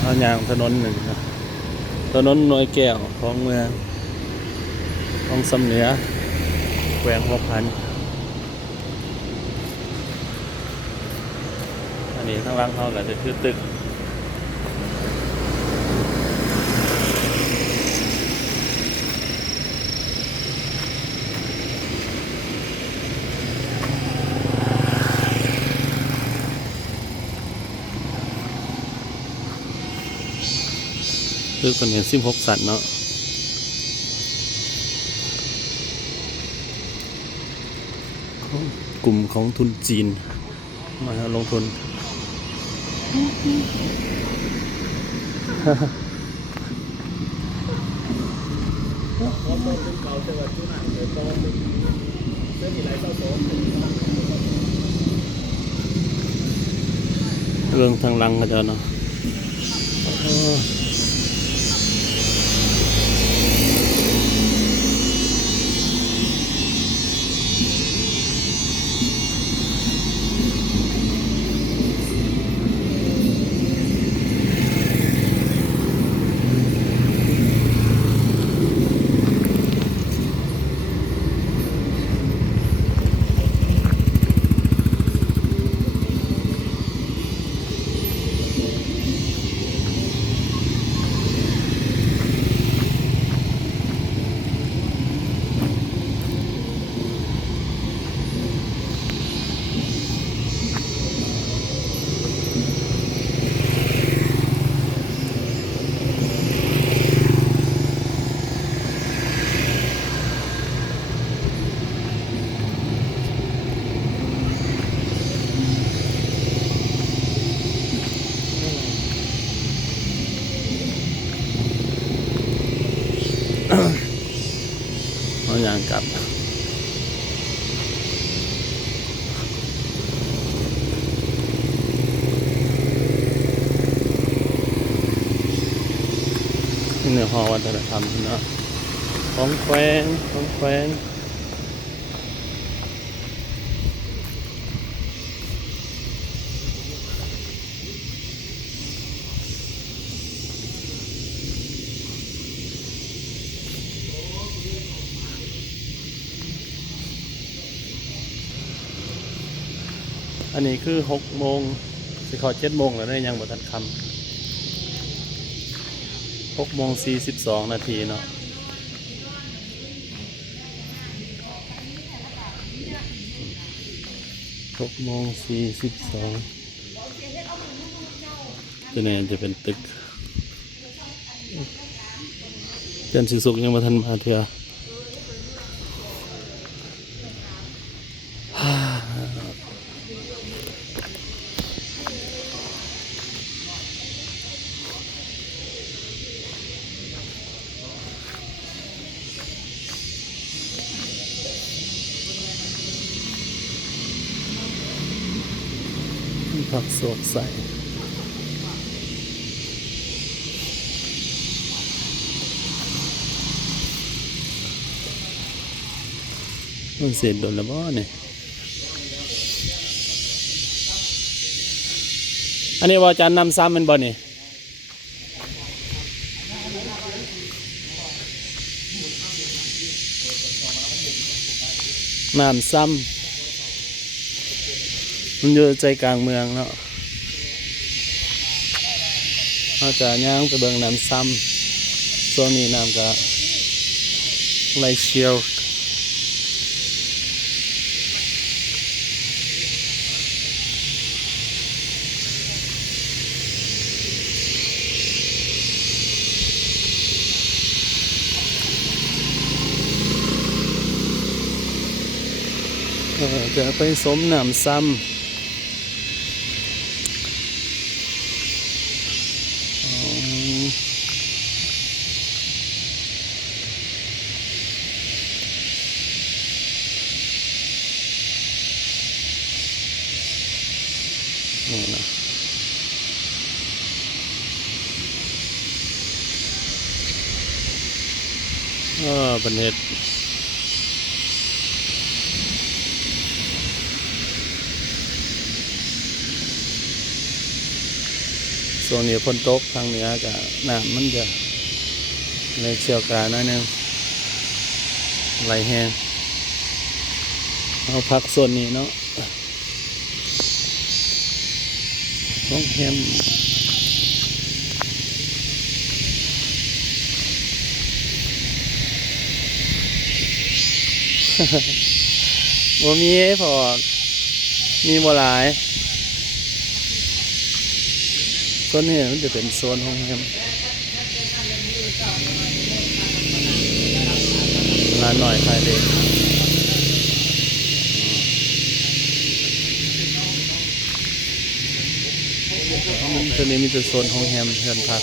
เอายางถนนหนึ่งนะถนนหน่วยแก้วของเมืองของสำเหนือแขวงหัวพันอันนี้ข้างล่างเขาก็จะคือตึกคือคนเห็น16 สันเนาะกลุ่มของทุนจีนมาลงทุนเรื่องทางลังก็จะเนาะเอาอย่างกลับนี่เนื้อหอวัฒนธรรมเนาะของแขวงอันนี้คือ6 โมงสิเขา7 โมงแล้วได้ยังบ่ทันคำ6 โมง 42 นาทีเนาะ6 โมง 42ตัวนี้จะเป็นตึกเจันทร์สิสุกยังบ่ทันมาเถื่อผักสวกใส่มันเสร็จโดนแล้วบ่เนี่ยอันนี้ว่าจานนำซ้ำมันบ่เนี่ยน้ำซ้ำมันอยู่ใจกลางเมืองเนาะอาจจะย่างไปเบิ่งน้ำซ้ำช่วงนี้น้ำก็ไหลเชี่ยวจะไปสมน้ำซ้ำนี่นะเป็นเหตุ ช่วงนี้ฝนตกทางเหนือกับน้ำมันจะเลยเชี่ยวกรากหน่อยนึงไหลแห้งเอาพักส่วนนี้เนาะห้องแฮมบ่มีพอมีบ่หลายโซนนี้มันจะเป็นโซนห้องแฮมร้านหน่อยขายเด็กตัวนี้มีแต่โซนห้องแฮมเพื่อนพัก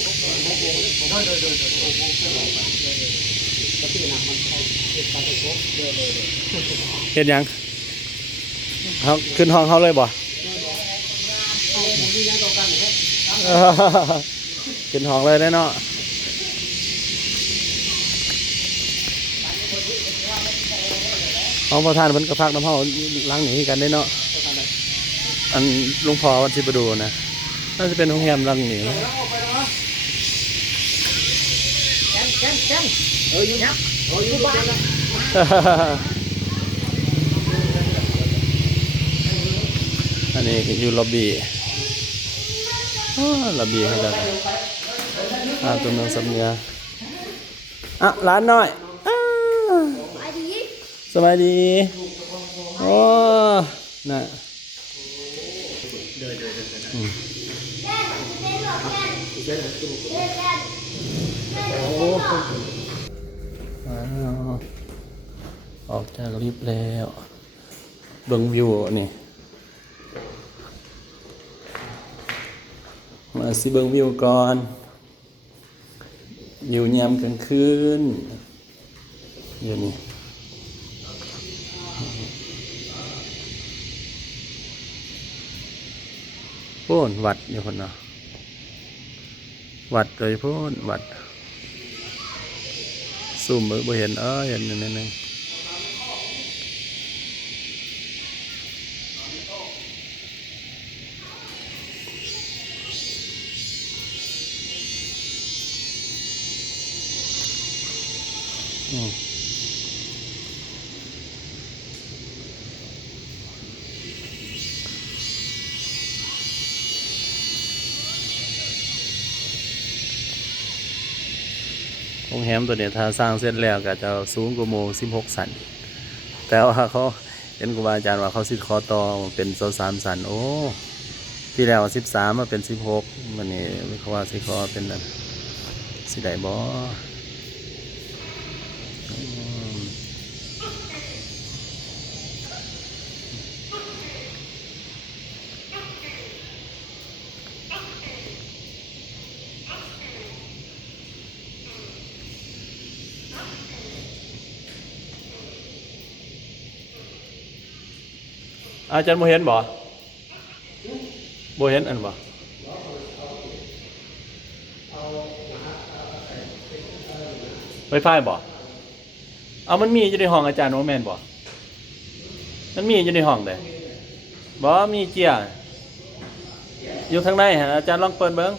เห็นยังเขาขึ้นห้องเขาเลยบ่ ขึ้นห้องเลยได้เนาะห้องประธานมันก็พักน้ำห้องล้างหนีกันได้เนาะอันลุงพอวันที่ไปดูนะน่าจะเป็นห้องแฮมล้างหนีอันนี้อยู่ล็อบบี้ล็อบบี้ให้กันตัวเมืองสำเนียอ่ะร้านหน่อยสบายดีโอ้น่ะออกจากลิฟต์แล้วเบิ่งวิวนี่มาสิเบิ่งวิวก่อนวิวยามกลางคืนอยู่นี่โพ้นวัดอยู่คนเนาะวัดเลยโพ้นวัดซูมบ่เห็นเห็นนิดนึงโรงแรมตัวนี้ถ้าสร้างเสร็จแล้วก็จะสูงกว่าโม16 สันแต่ว่าเขาเห็นครูบาอาจารย์ว่าเขาสิขอต่อเป็น23 สันโอ้ที่แล้ว13มาเป็น16มันนี่เขาว่าสิขอเป็นนั่นสิได้บ่อาจารย์โมเห็นบ่เห็นอันบ่ไวไฟบ่เอามันมีอยู่ในห้องอาจารย์โนแมนบ่มันมีอยู่ในห้องเด้บ่มีเจียอยู่ทางในฮะอาจารย์ลองเปิดเบิ่ง